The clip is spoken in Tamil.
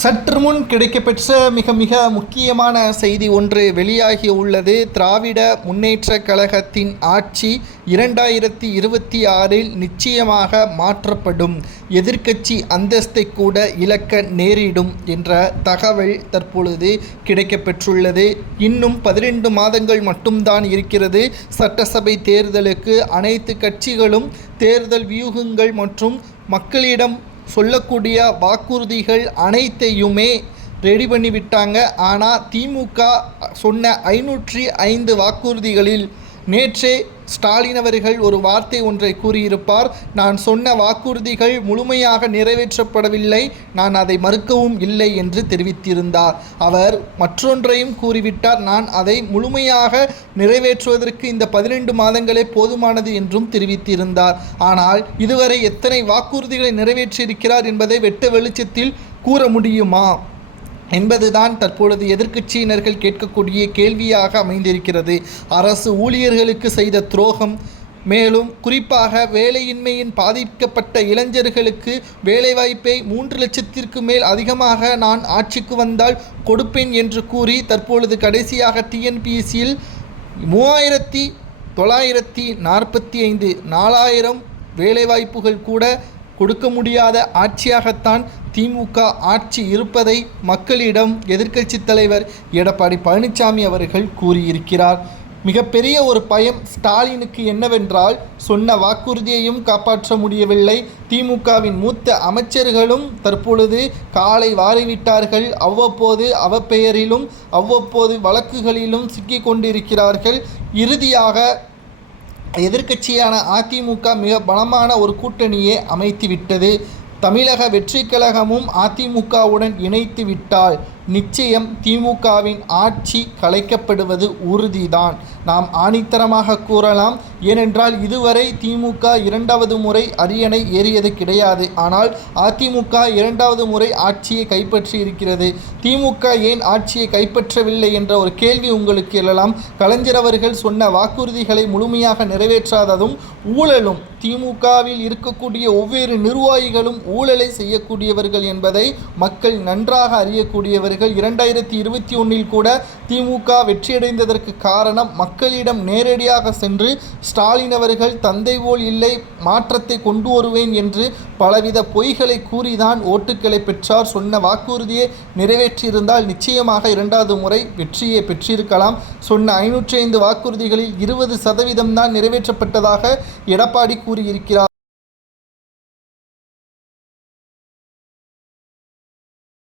சற்று முன் கிடைக்கப்பெற்ற மிக மிக முக்கியமான செய்தி ஒன்று வெளியாகி உள்ளது. திராவிட முன்னேற்றக் கழகத்தின் ஆட்சி 2026இல் நிச்சயமாக மாற்றப்படும், எதிர்க்கட்சி அந்தஸ்தை கூட இழக்க நேரிடும் என்ற தகவல் தற்பொழுது கிடைக்கப்பெற்றுள்ளது. இன்னும் 12 மாதங்கள் மட்டும்தான் இருக்கிறது சட்டசபை தேர்தலுக்கு. அனைத்து கட்சிகளும் தேர்தல் வியூகங்கள் மற்றும் மக்களிடம் சொல்லக்கூடிய வாக்குறுதிகள் அனைத்தையுமே ரெடி பண்ணிவிட்டாங்க. ஆனால் திமுக சொன்ன 505 வாக்குறுதிகளில் நேற்றே ஸ்டாலின் அவர்கள் ஒரு வார்த்தை ஒன்றை கூறியிருப்பார். நான் சொன்ன வாக்குறுதிகள் முழுமையாக நிறைவேற்றப்படவில்லை, நான் அதை மறுக்கவும் இல்லை என்று தெரிவித்திருந்தார். அவர் மற்றொன்றையும் கூறிவிட்டார், நான் அதை முழுமையாக நிறைவேற்றுவதற்கு இந்த 12 மாதங்களே போதுமானது என்றும் தெரிவித்திருந்தார். ஆனால் இதுவரை எத்தனை வாக்குறுதிகளை நிறைவேற்றியிருக்கிறார் என்பதை வெட்ட வெளிச்சத்தில் கூற முடியுமா என்பதுதான் தற்பொழுது எதிர்க்கட்சியினர்கள் கேட்கக்கூடிய கேள்வியாக அமைந்திருக்கிறது. அரசு ஊழியர்களுக்கு செய்த துரோகம், மேலும் குறிப்பாக வேலையின்மையின் பாதிக்கப்பட்ட இளைஞர்களுக்கு வேலைவாய்ப்பை 3 லட்சத்திற்கு மேல் அதிகமாக நான் ஆட்சிக்கு வந்தால் கொடுப்பேன் என்று கூறி தற்பொழுது கடைசியாக டிஎன்பிஎஸ்சியில் 3945 4000 வேலைவாய்ப்புகள் கூட கொடுக்க முடியாத ஆட்சியாகத்தான் திமுக ஆட்சி இருப்பதை மக்களிடம் எதிர்க்கட்சி தலைவர் எடப்பாடி பழனிசாமி அவர்கள் கூறியிருக்கிறார். மிகப்பெரிய ஒரு பயம் ஸ்டாலினுக்கு என்னவென்றால், சொன்ன வாக்குறுதியையும் காப்பாற்ற முடியவில்லை. திமுகவின் மூத்த அமைச்சர்களும் தற்பொழுது காலை வாரிவிட்டார்கள். அவ்வப்போது அவப்பெயரிலும் அவ்வப்போது வழக்குகளிலும் சிக்கிக் கொண்டிருக்கிறார்கள். இறுதியாக எதிர்க்கட்சியான அதிமுக மிக பலமான ஒரு கூட்டணியை அமைத்துவிட்டது. தமிழக வெற்றி கழகமும் அதிமுகவுடன் இணைத்து விட்டால் நிச்சயம் திமுகவின் ஆட்சி கலைக்கப்படுவது உறுதிதான், நாம் ஆணித்தரமாக கூறலாம். ஏனென்றால் இதுவரை திமுக 2வது முறை அரியணை ஏறியது கிடையாது. ஆனால் அதிமுக 2வது முறை ஆட்சியை கைப்பற்றி இருக்கிறது. திமுக ஏன் ஆட்சியை கைப்பற்றவில்லை என்ற ஒரு கேள்வி உங்களுக்கு எழலாம். கலைஞர் அவர்கள் சொன்ன வாக்குறுதிகளை முழுமையாக நிறைவேற்றாததும் ஊழலும், திமுகவில் இருக்கக்கூடிய ஒவ்வொரு நிர்வாகிகளும் ஊழலை செய்யக்கூடியவர்கள் என்பதை மக்கள் நன்றாக அறியக்கூடியவர்கள். 2021இல் கூட திமுக வெற்றியடைந்ததற்கு காரணம் மக்களிடம் நேரடியாக சென்று ஸ்டாலின் அவர்கள் தந்தை போல் இல்லை, மாற்றத்தை கொண்டு வருவேன் என்று பலவித பொய்களை கூறிதான் ஓட்டுக்களை பெற்றார். சொன்ன வாக்குறுதியை நிறைவேற்றியிருந்தால் நிச்சயமாக 2வது முறை வெற்றியை பெற்றிருக்கலாம். சொன்ன 505 வாக்குறுதிகளில் 20% தான் நிறைவேற்றப்பட்டதாக எடப்பாடி கூறியிருக்கிறார்.